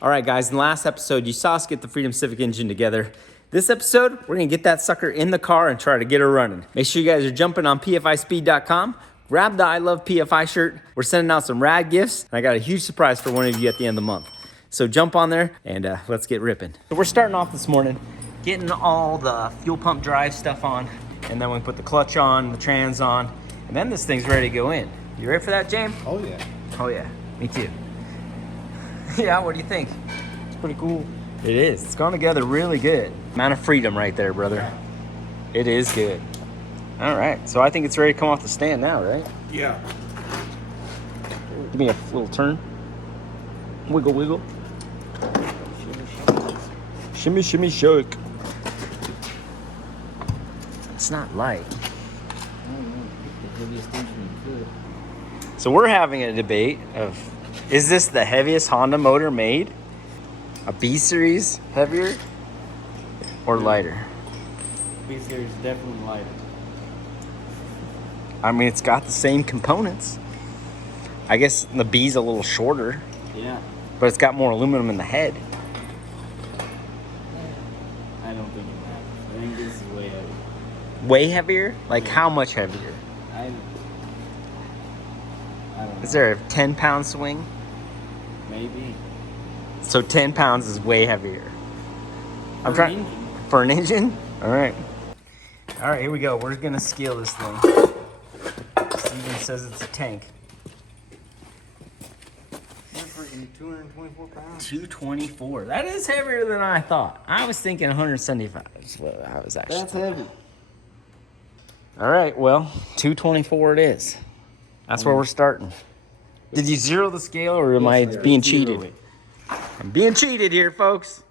All right, guys, in the last episode, you saw us get the Freedom Civic engine together. This episode, we're gonna get that sucker in the car and try to get her running. Make sure you guys are jumping on Pfispeed.com. Grab the I Love PFI shirt. We're sending out some rad gifts, and I got a huge surprise for one of you at the end of the month. So jump on there and let's get ripping. So we're starting off this morning, getting all the fuel pump drive stuff on, and then we put the clutch on, the trans on, and then this thing's ready to go in. You ready for that, James? Oh yeah. Oh yeah, me too. Yeah, what do you think? It's pretty cool. It is. It's gone together really good. Amount of freedom right there, brother. It is good. All right, so I think it's ready to come off the stand now, right? Yeah. Give me a little turn. Wiggle, wiggle. Shimmy, shimmy, shake. It's not light. So we're having a debate of, is this the heaviest Honda motor made? A B-Series heavier or lighter? B-Series definitely lighter. I mean, it's got the same components. I guess the B's a little shorter. Yeah. But it's got more aluminum in the head. I don't think it matters. I think this is way heavy. Way heavier? Like how much heavier? I don't know. Is there a 10-pound swing? Maybe. So 10 pounds is way heavier. I'm trying for an engine. All right. All right, here we go. We're gonna scale this thing. Steven says it's a tank. You're freaking 224 pounds. 224. That is heavier than I thought. I was thinking 175. Is what I was actually. That's heavy. All right. Well, 224 it is. That's where we're starting. Did you zero the scale, or am I being cheated? I'm being cheated here, folks.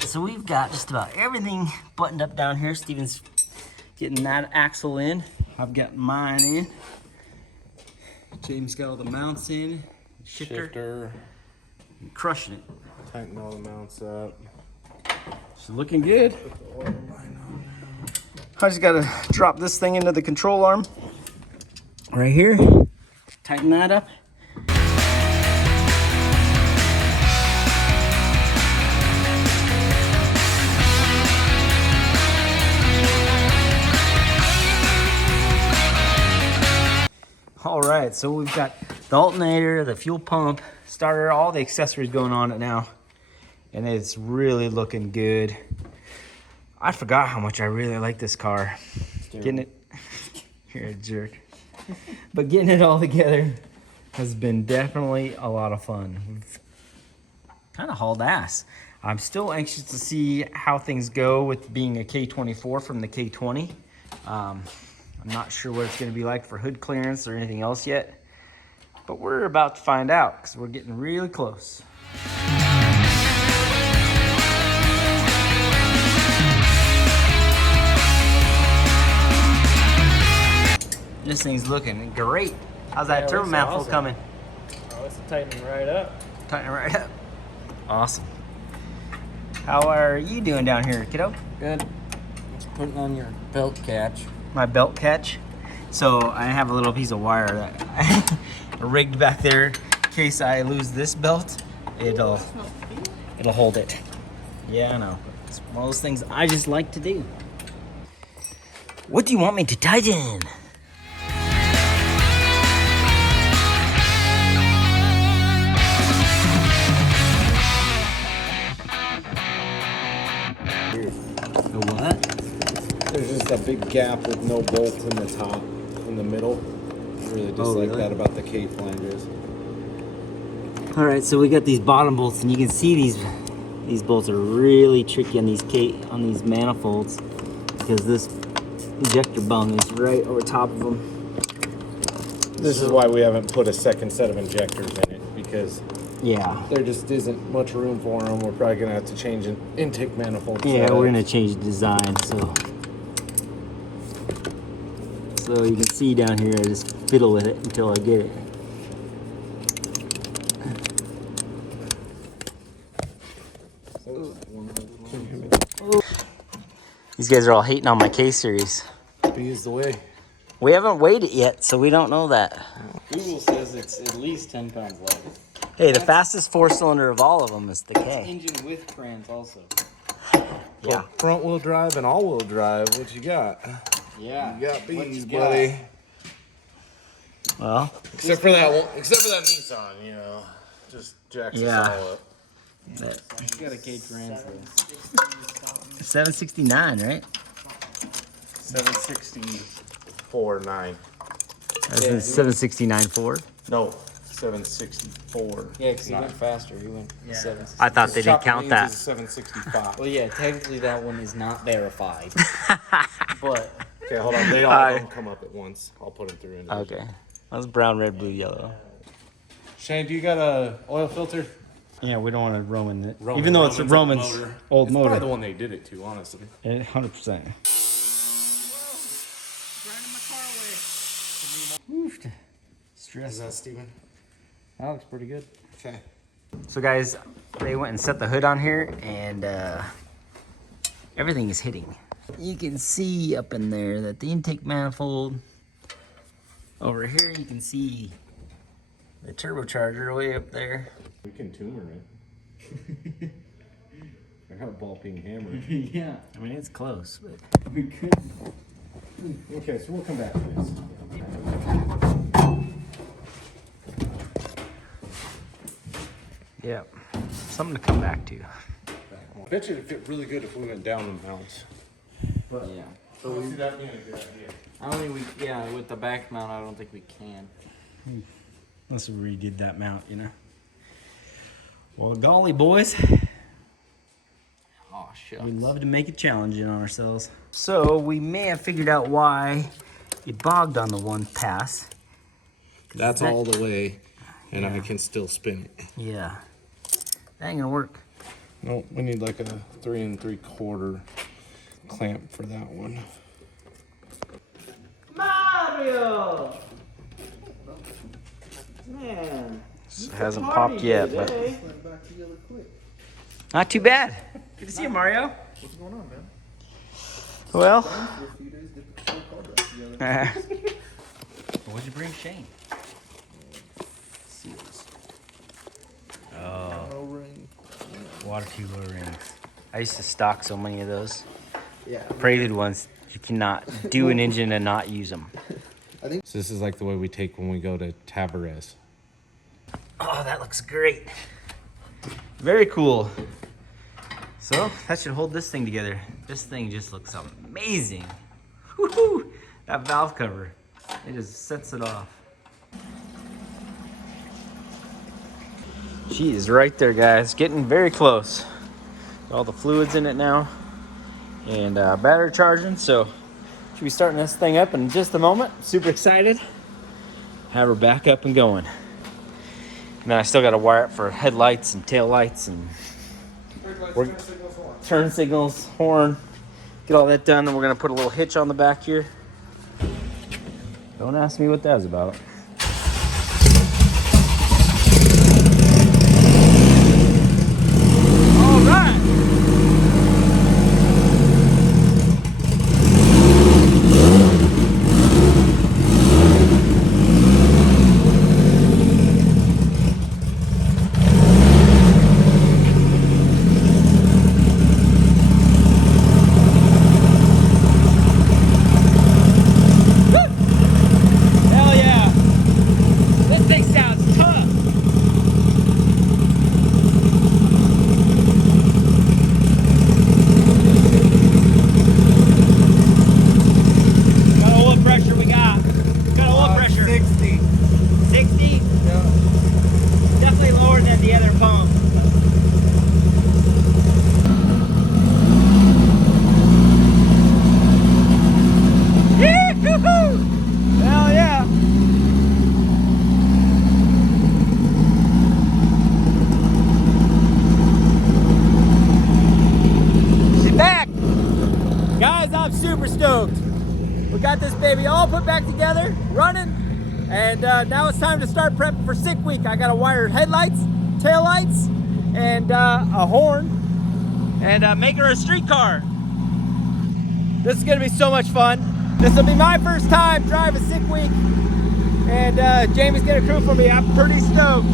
So we've got just about everything buttoned up down here. Steven's getting that axle in. I've got mine in. James got all the mounts in. Shifter. Crushing it. Tighten all the mounts up. It's looking good. I just gotta drop this thing into the control arm right here. Tighten that up. All right, so we've got the alternator, the fuel pump, starter, all the accessories going on it now. And it's really looking good. I forgot how much I really like this car. Getting it, you're a jerk. But getting it all together has been definitely a lot of fun. We've kind of hauled ass. I'm still anxious to see how things go with being a K24 from the K20. I'm not sure what it's going to be like for hood clearance or anything else yet, but we're about to find out because we're getting really close. This thing's looking great. How's that turbo manifold coming? Oh, it's tightening right up. Tightening right up. Awesome. How are you doing down here, kiddo? Good. Just putting on your belt catch. My belt catch. So I have a little piece of wire that I rigged back there in case I lose this belt. It'll hold it. Yeah, I know. It's one of those things I just like to do. What do you want me to tighten? a big gap with no bolt in the top, in the middle. I really dislike that about the K flanges. All right, so we got these bottom bolts, and you can see these bolts are really tricky on these manifolds because this injector bung is right over top of them. This is why we haven't put a second set of injectors in it, because there just isn't much room for them. We're probably gonna have to change an intake manifold. Yeah, we're gonna change the design. So you can see down here, I just fiddle with it until I get it. These guys are all hating on my K series. B is the way. We haven't weighed it yet, so we don't know that. Google says it's at least 10 pounds light. Hey, the fastest 4-cylinder of all of them is the K. Engine with crayons also. Yeah. Front wheel drive and all wheel drive. What you got? Yeah. You got B's, buddy. Well, Except for that one. Except for that Nissan, you know, just jacks us all up. You got a K trans though. 769, right? 764.9. That's 769.4. No, 764. Yeah, because he went faster. He went 7. I thought they didn't count that. 765. Well, yeah, technically that one is not verified. But Okay, hold on. They all don't come up at once. I'll put them through. Okay. That's brown, red, blue, yellow. Shane, do you got a oil filter? Yeah, we don't want to Roman it. Even though it's Roman's old It's motor. probably the one they did it to, honestly. 100%. Stress. Is that Steven? that looks pretty good. Okay. So guys, they went and set the hood on here, and everything is hitting. You can see up in there that the intake manifold. Over here you can see the turbocharger way up there. We can tuner it. I got a ball peen hammer. Yeah. I mean, it's close, but We could. Okay, so we'll come back to this. yeah, something to come back to. I bet you it'd fit really good if we went down the mounts. But yeah. So we see that being a good idea. I don't think we. Yeah, with the back mount, I don't think we can. Unless we redid that mount, you know. Well, golly, boys. Oh shit. We'd love to make it challenging on ourselves. So we may have figured out why it bogged on the one pass. That's all the way, and I can still spin it. Yeah, that ain't gonna work. No, we need like a 3 3/4 clamp for that one. Mario! Man. It hasn't popped yet, but not too bad. Good to see you, Mario. What's going on, man? Well, For a few days, get the full car back together. what'd you bring, Shane? Seals. Oh, No ring. water tube rings. I used to stock so many of those. Yeah. Prelude ones. You cannot do an engine and not use them. So this is like the way we take when we go to Tabarez. Oh, that looks great. Very cool. So that should hold this thing together. This thing just looks amazing. Woohoo! That valve cover, it just sets it off. She is right there, guys. Getting very close. Got all the fluids in it now, and battery charging. So should be starting this thing up in just a moment. Super excited. Have her back up and going. And then I still got to wire it for headlights and tail lights and turn signals, horn. Get all that done, and we're gonna put a little hitch on the back here. Don't ask me what that's about. All right. Hell yeah. got this baby all put back together, running, and now it's time to start prepping for sick week. I got to wire headlights, taillights, and a horn, and make her a streetcar. This is gonna be so much fun. This will be my first time driving sick week, and Jamie's got a crew for me. I'm pretty stoked.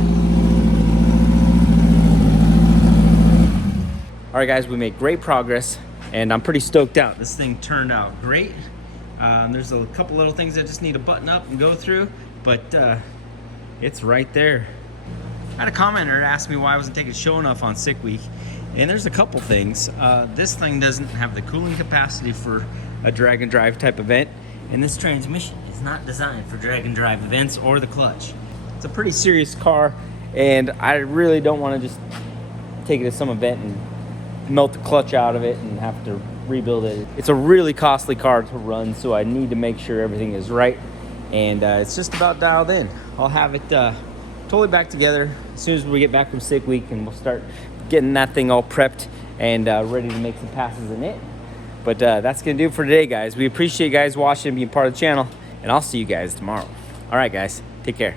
All right, guys, we made great progress, and I'm pretty stoked out. This thing turned out great. There's a couple little things that just need to button up and go through, but it's right there. I had a commenter ask me why I wasn't taking Sho'nuff on sick week, and there's a couple things. This thing doesn't have the cooling capacity for a drag and drive type event, and this transmission is not designed for drag and drive events or the clutch. It's a pretty serious car, and I really don't want to just take it to some event and melt the clutch out of it and have to rebuild it. It's a really costly car to run, so I need to make sure everything is right, and it's just about dialed in. I'll have it totally back together as soon as we get back from sick week, and we'll start getting that thing all prepped and ready to make some passes in it. But that's gonna do it for today, guys. We appreciate you guys watching and being part of the channel, and I'll see you guys tomorrow. All right, guys, take care.